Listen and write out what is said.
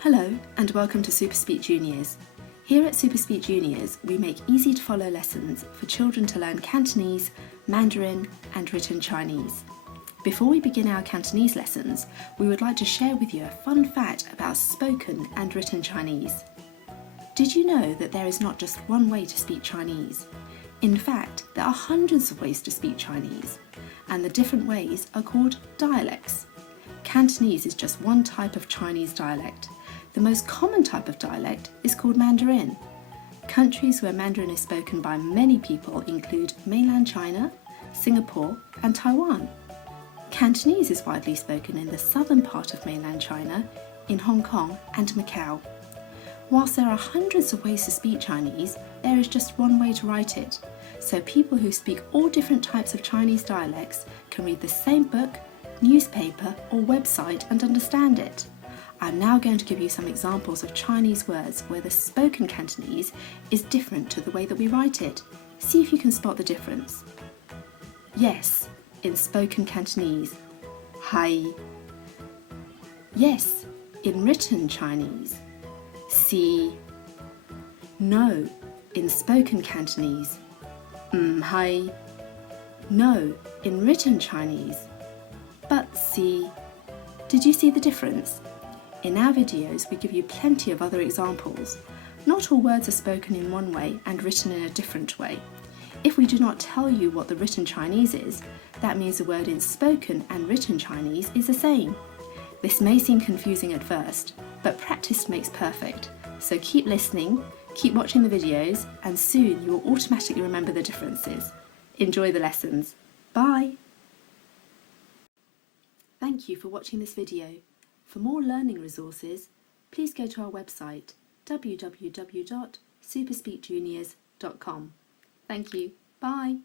Hello and welcome to Super.Speak.Juniors. Here at Super.Speak.Juniors, we make easy to follow lessons for children to learn Cantonese, Mandarin and written Chinese. Before we begin our Cantonese lessons, we would like to share with you a fun fact about spoken and written Chinese. Did you know that there is not just one way to speak Chinese? In fact, there are hundreds of ways to speak Chinese, and the different ways are called dialects. Cantonese is just one type of Chinese dialect. The most common type of dialect is called Mandarin. Countries where Mandarin is spoken by many people include mainland China, Singapore and Taiwan. Cantonese is widely spoken in the southern part of mainland China, in Hong Kong and Macau. Whilst there are hundreds of ways to speak Chinese, there is just one way to write it, so people who speak all different types of Chinese dialects can read the same book, newspaper or website and understand it. I'm now going to give you some examples of Chinese words where the spoken Cantonese is different to the way that we write it. See if you can spot the difference. Yes, in spoken Cantonese. Hai. Yes, in written Chinese. Si. No, in spoken Cantonese. Hai. No, in written Chinese. But si. Did you see the difference? In our videos, we give you plenty of other examples. Not all words are spoken in one way and written in a different way. If we do not tell you what the written Chinese is, that means the word in spoken and written Chinese is the same. This may seem confusing at first, but practice makes perfect. So keep listening, keep watching the videos, and soon you will automatically remember the differences. Enjoy the lessons. Bye! Thank you for watching this video. For more learning resources, please go to our website www.Super.Speak.Juniors.com. Thank you. Bye.